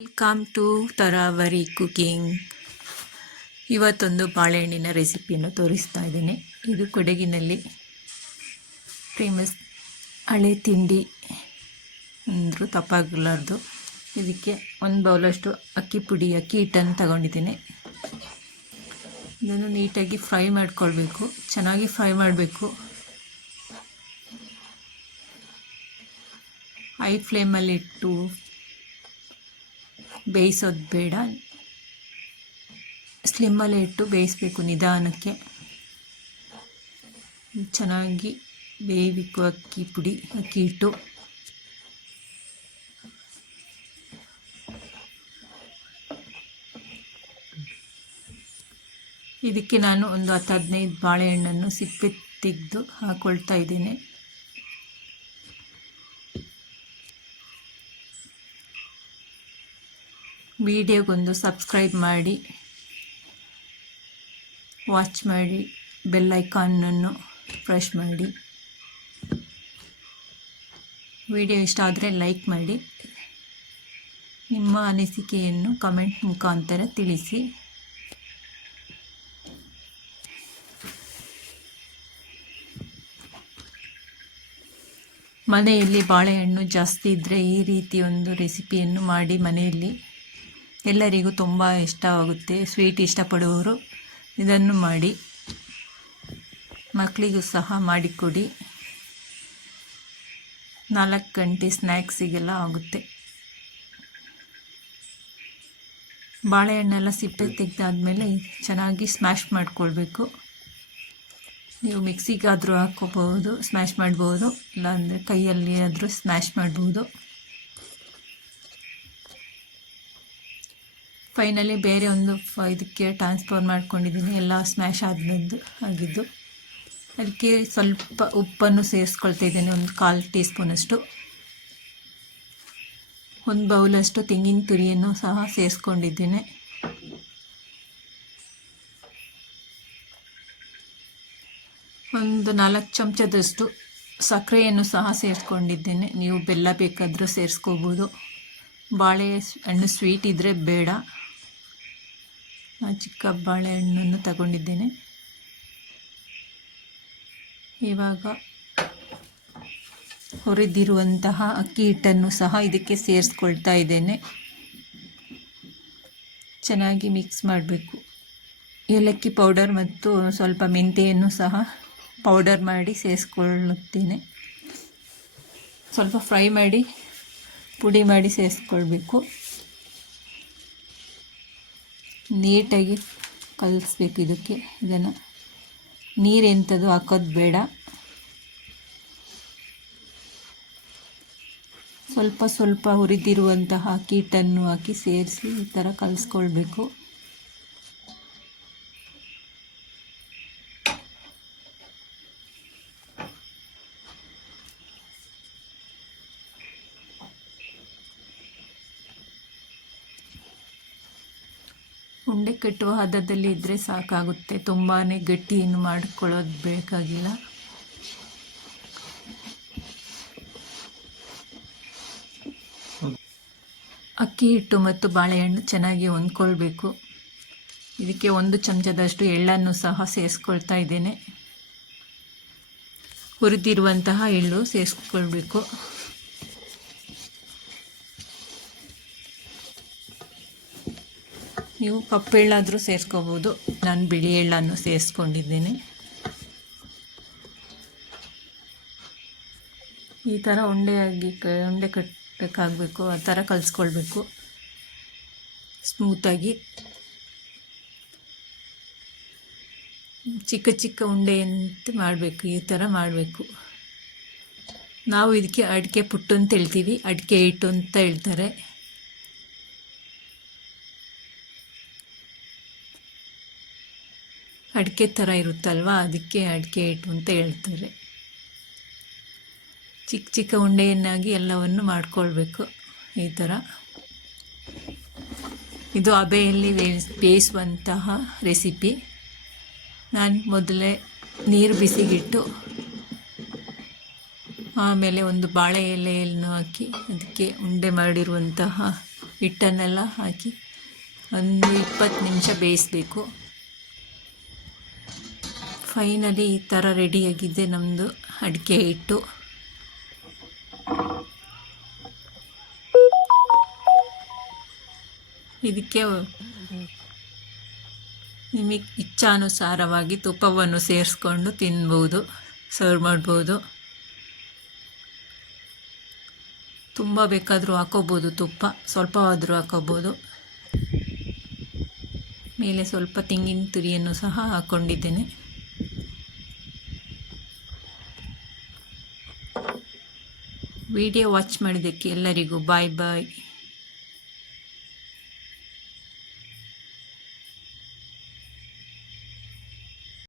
Welcome to ತರಾವರಿ cooking. ಇವತ್ತೊಂದು ಬಾಳೆಹಣ್ಣಿನ ರೆಸಿಪಿಯನ್ನು ತೋರಿಸ್ತಾ ಇದ್ದೀನಿ. ಇದು ಕೊಡಗಿನಲ್ಲಿ ಫೇಮಸ್ ಹಳೆ ತಿಂಡಿ ಅಂದರೂ ತಪ್ಪಾಗಲಾರ್ದು. ಇದಕ್ಕೆ ಒಂದು ಬೌಲಷ್ಟು ಅಕ್ಕಿ ಹಿಟ್ಟನ್ನು ತಗೊಂಡಿದ್ದೀನಿ. ಇದನ್ನು ನೀಟಾಗಿ ಫ್ರೈ ಮಾಡ್ಕೊಳ್ಬೇಕು, ಚೆನ್ನಾಗಿ ಫ್ರೈ ಮಾಡಬೇಕು. ಹೈ ಫ್ಲೇಮಲ್ಲಿ ಇಟ್ಟು ಬೇಯಿಸೋದು ಬೇಡ, ಸ್ಲಿಮ್ಮಲ್ಲೇ ಇಟ್ಟು ಬೇಯಿಸಬೇಕು ನಿಧಾನಕ್ಕೆ. ಚೆನ್ನಾಗಿ ಬೇಯಬೇಕು ಅಕ್ಕಿ ಹಿಟ್ಟು. ಇದಕ್ಕೆ ನಾನು ಒಂದು 10-15 ಬಾಳೆಹಣ್ಣನ್ನು ಸಿಪ್ಪೆ ತೆಗೆದು ಹಾಕ್ಕೊಳ್ತಾ ಇದ್ದೇನೆ. ವಿಡಿಯೋಗೊಂದು ಸಬ್ಸ್ಕ್ರೈಬ್ ಮಾಡಿ, ವಾಚ್ ಮಾಡಿ, ಬೆಲ್ ಐಕಾನನ್ನು ಪ್ರೆಸ್ ಮಾಡಿ. ವಿಡಿಯೋ ಇಷ್ಟ ಆದರೆ ಲೈಕ್ ಮಾಡಿ, ನಿಮ್ಮ ಅನಿಸಿಕೆಯನ್ನು ಕಮೆಂಟ್ ಮುಖಾಂತರ ತಿಳಿಸಿ. ಮನೆಯಲ್ಲಿ ಬಾಳೆಹಣ್ಣು ಜಾಸ್ತಿ ಇದ್ದರೆ ಈ ರೀತಿ ಒಂದು ರೆಸಿಪಿಯನ್ನು ಮಾಡಿ ಮನೆಯಲ್ಲಿ ಎಲ್ಲರಿಗೂ ತುಂಬ ಇಷ್ಟವಾಗುತ್ತೆ. ಸ್ವೀಟ್ ಇಷ್ಟಪಡುವವರು ಇದನ್ನು ಮಾಡಿ, ಮಕ್ಕಳಿಗೂ ಸಹ ಮಾಡಿಕೊಡಿ. 4 ಗಂಟೆ ಸ್ನ್ಯಾಕ್ಸಿಗೆಲ್ಲ ಆಗುತ್ತೆ. ಬಾಳೆಹಣ್ಣೆಲ್ಲ ಸಿಪ್ಪೆ ತೆಗೆದಾದ್ಮೇಲೆ ಚೆನ್ನಾಗಿ ಸ್ಮ್ಯಾಶ್ ಮಾಡಿಕೊಳ್ಬೇಕು. ನೀವು ಮಿಕ್ಸಿಗಾದರೂ ಹಾಕ್ಕೋಬಹುದು, ಸ್ಮ್ಯಾಶ್ ಮಾಡ್ಬೋದು, ಇಲ್ಲಾಂದರೆ ಕೈಯಲ್ಲಿ ಆದರೂ ಸ್ಮ್ಯಾಶ್ ಮಾಡ್ಬೋದು. ಫೈನಲಿ ಬೇರೆ ಒಂದು ಇದಕ್ಕೆ ಟ್ರಾನ್ಸ್ಫರ್ ಮಾಡ್ಕೊಂಡಿದ್ದೀನಿ, ಎಲ್ಲ ಸ್ಮ್ಯಾಶ್ ಆಗಿದ್ದು. ಅದಕ್ಕೆ ಸ್ವಲ್ಪ ಉಪ್ಪನ್ನು ಸೇರಿಸ್ಕೊಳ್ತಾ ಇದ್ದೀನಿ, ಒಂದು 1/4 ಟೀ ಸ್ಪೂನಷ್ಟು. ಒಂದು ಬೌಲಷ್ಟು ತೆಂಗಿನ ತುರಿಯನ್ನು ಸಹ ಸೇರಿಸ್ಕೊಂಡಿದ್ದೇನೆ. ಒಂದು 4 ಚಮಚದಷ್ಟು ಸಕ್ಕರೆಯನ್ನು ಸಹ ಸೇರಿಸ್ಕೊಂಡಿದ್ದೇನೆ. ನೀವು ಬೆಲ್ಲ ಬೇಕಾದರೂ ಸೇರಿಸ್ಕೋಬೋದು. ಬಾಳೆಹಣ್ಣು ಸ್ವೀಟ್ ಇದ್ದರೆ ಬೇಡ. ಚಿಕ್ಕ ಬಾಳೆಹಣ್ಣನ್ನು ತಗೊಂಡಿದ್ದೇನೆ. ಇವಾಗ ಹುರಿದಿರುವಂತಹ ಅಕ್ಕಿ ಹಿಟ್ಟನ್ನು ಸಹ ಇದಕ್ಕೆ ಸೇರಿಸ್ಕೊಳ್ತಾ ಇದ್ದೇನೆ. ಚೆನ್ನಾಗಿ ಮಿಕ್ಸ್ ಮಾಡಬೇಕು. ಏಲಕ್ಕಿ ಪೌಡರ್ ಮತ್ತು ಸ್ವಲ್ಪ ಮೆಂತೆಯನ್ನು ಸಹ ಪೌಡರ್ ಮಾಡಿ ಸೇರಿಸ್ಕೊಳ್ಳುತ್ತೇನೆ. ಸ್ವಲ್ಪ ಫ್ರೈ ಮಾಡಿ ಪುಡಿ ಮಾಡಿ ಸೇರಿಸ್ಕೊಳ್ಬೇಕು. ನೀಟಾಗಿ ಕಲಿಸ್ಬೇಕು ಇದನ್ನು. ನೀರೆಂಥದ್ದು ಹಾಕೋದು ಬೇಡ. ಸ್ವಲ್ಪ ಹುರಿದಿರುವಂತಹ ಅಕ್ಕಿ ಹಿಟ್ಟನ್ನು ಹಾಕಿ ಸೇರಿಸಿ ಈ ಥರ ಕಲಿಸ್ಕೊಳ್ಬೇಕು. ಉಂಡೆ ಕಟ್ಟುವ ಹದದಲ್ಲಿ ಇದ್ದರೆ ಸಾಕಾಗುತ್ತೆ, ತುಂಬಾ ಗಟ್ಟಿಯನ್ನು ಮಾಡಿಕೊಳ್ಳೋದು ಬೇಕಾಗಿಲ್ಲ. ಅಕ್ಕಿ ಹಿಟ್ಟು ಮತ್ತು ಬಾಳೆಹಣ್ಣು ಚೆನ್ನಾಗಿ ಹೊಂದ್ಕೊಳ್ಬೇಕು. ಇದಕ್ಕೆ 1 ಚಮಚದಷ್ಟು ಎಳ್ಳನ್ನು ಸಹ ಸೇರಿಸ್ಕೊಳ್ತಾ ಇದ್ದೇನೆ. ಹುರಿದಿರುವಂತಹ ಎಳ್ಳು ಸೇರಿಸ್ಕೊಳ್ಬೇಕು. ನೀವು ಕಪ್ಪು ಎಳ್ಳಾದರೂ ಸೇರಿಸ್ಕೋಬೋದು, ನಾನು ಬಿಳಿ ಎಳ್ಳನ್ನು ಸೇರಿಸ್ಕೊಂಡಿದ್ದೇನೆ. ಈ ಥರ ಉಂಡೆ ಕಟ್ಟಬೇಕಾಗಬೇಕು, ಆ ಥರ ಕಲಿಸ್ಕೊಳ್ಬೇಕು ಸ್ಮೂತಾಗಿ. ಚಿಕ್ಕ ಉಂಡೆಯಂತೆ ಮಾಡಬೇಕು, ಈ ಥರ ಮಾಡಬೇಕು. ನಾವು ಇದಕ್ಕೆ ಅಡಿಕೆ ಪುಟ್ಟು ಅಂತ ಹೇಳ್ತೀವಿ, ಅಡಿಕೆ ಹಿಟ್ಟು ಅಂತ ಹೇಳ್ತಾರೆ. ಅಡಿಕೆ ಥರ ಇರುತ್ತಲ್ವ, ಅದಕ್ಕೆ ಅಡಿಕೆ ಹಿಟ್ಟು ಅಂತ ಹೇಳ್ತಾರೆ. ಚಿಕ್ಕ ಉಂಡೆಯನ್ನಾಗಿ ಎಲ್ಲವನ್ನು ಮಾಡಿಕೊಳ್ಬೇಕು ಈ ಥರ. ಇದು ಹಬೆಯಲ್ಲಿ ಬೇಯಿಸುವಂತಹ ರೆಸಿಪಿ. ನಾನು ಮೊದಲೇ ನೀರು ಬಿಸಿಗಿಟ್ಟು ಆಮೇಲೆ ಒಂದು ಬಾಳೆ ಎಲೆಯನ್ನು ಹಾಕಿ ಅದಕ್ಕೆ ಉಂಡೆ ಮಾಡಿರುವಂತಹ ಹಿಟ್ಟನ್ನೆಲ್ಲ ಹಾಕಿ ಒಂದು 20 ನಿಮಿಷ ಬೇಯಿಸಬೇಕು. ಫೈನಲಿ ಈ ಥರ ರೆಡಿಯಾಗಿದೆ ನಮ್ಮದು ಅಡಿಕೆ ಹಿಟ್ಟು. ಇದಕ್ಕೆ ನಿಮಗೆ ಇಚ್ಛಾನುಸಾರವಾಗಿ ತುಪ್ಪವನ್ನು ಸೇರಿಸ್ಕೊಂಡು ತಿನ್ಬೋದು, ಸರ್ವ್ ಮಾಡ್ಬೋದು. ತುಂಬ ಬೇಕಾದರೂ ಹಾಕೋಬೋದು, ತುಪ್ಪ ಸ್ವಲ್ಪವಾದರೂ ಹಾಕೋಬೋದು. ಮೇಲೆ ಸ್ವಲ್ಪ ತೆಂಗಿನ ತುರಿಯನ್ನು ಸಹ ಹಾಕ್ಕೊಂಡಿದ್ದೇನೆ. ವಿಡಿಯೋ ವಾಚ್ ಮಾಡಿದ್ದಕ್ಕೆ ಎಲ್ಲರಿಗೂ ಬಾಯ್ ಬಾಯ್.